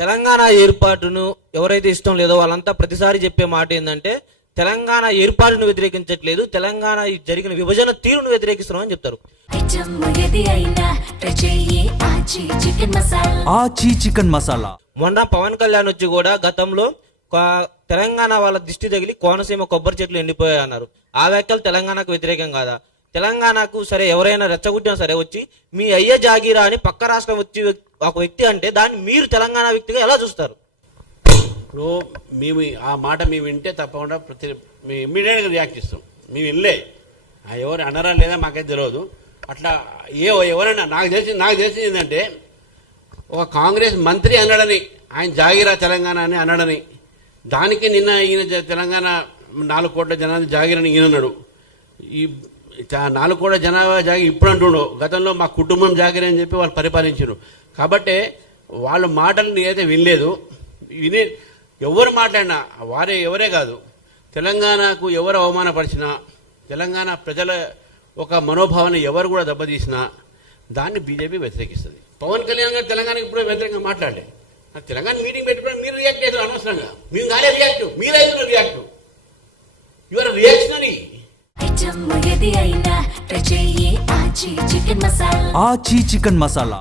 తెలంగాణ ఏర్పాటును ఎవరైతే ఇష్టం లేదో వాళ్ళంతా ప్రతిసారి చెప్పే మాట ఏంటంటే తెలంగాణ ఏర్పాటును వ్యతిరేకించట్లేదు, తెలంగాణ జరిగిన విభజన తీరును వ్యతిరేకిస్తున్నామని చెప్తారు. ఆచి చికెన్ మసాలా మొన్న పవన్ కళ్యాణ్ వచ్చి కూడా గతంలో తెలంగాణ వాళ్ళ దిష్టి తగిలి కోనసీమ కొబ్బరి చెట్లు ఎండిపోయాయి అన్నారు. ఆ వ్యాఖ్యలు తెలంగాణకు వ్యతిరేకం కాదా? తెలంగాణకు సరే ఎవరైనా రెచ్చగొట్టినా సరే వచ్చి మీ అయ్య జాగీరా అని పక్క రాష్ట్రం వచ్చి ఒక వ్యక్తి అంటే దాన్ని మీరు తెలంగాణ వ్యక్తిగా ఎలా చూస్తారు? ఇప్పుడు మేము ఆ మాట మేము వింటే తప్పకుండా మేము ఇమ్మీడియట్గా రియాక్ట్ ఇస్తాం. మేము వినలే ఎవరు అన్నారా లేదా మాకైతే తెలియదు. అట్లా ఎవరైనా నాకు తెలిసింది ఏంటంటే ఒక కాంగ్రెస్ మంత్రి అన్నాడని, ఆయన జాగీరా తెలంగాణ అని అన్నాడని, దానికి నిన్న ఈయన తెలంగాణ 4 కోట్ల జనాభా జాగీరని ఈయన అన్నాడు. ఈ 4 కోట్ల జనాభా జాగి ఇప్పుడు అంటుండో, గతంలో మా కుటుంబం జాగీరని అని చెప్పి వాళ్ళు పరిపాలించారు. కాబట్టి వాళ్ళ మాటలు నేనైతే వినలేదు. ఎవరు మాట్లాడినా ఎవరే కాదు, తెలంగాణకు ఎవరు అవమానపరిచినా, తెలంగాణ ప్రజల ఒక మనోభావాన్ని ఎవరు కూడా దెబ్బతీసినా దాన్ని బీజేపీ వ్యతిరేకిస్తుంది. పవన్ కళ్యాణ్ గారు తెలంగాణకి ఇప్పుడు వ్యతిరేకంగా మాట్లాడలే. తెలంగాణ మీటింగ్ పెట్టుకుని మీరు రియాక్ట్ చేస్తారు అనవసరంగా. మేము కాలే రియాక్ట్, మీరైతే రియాక్ట్. Your reactionary. ఆచి చికెన్ మసాలా.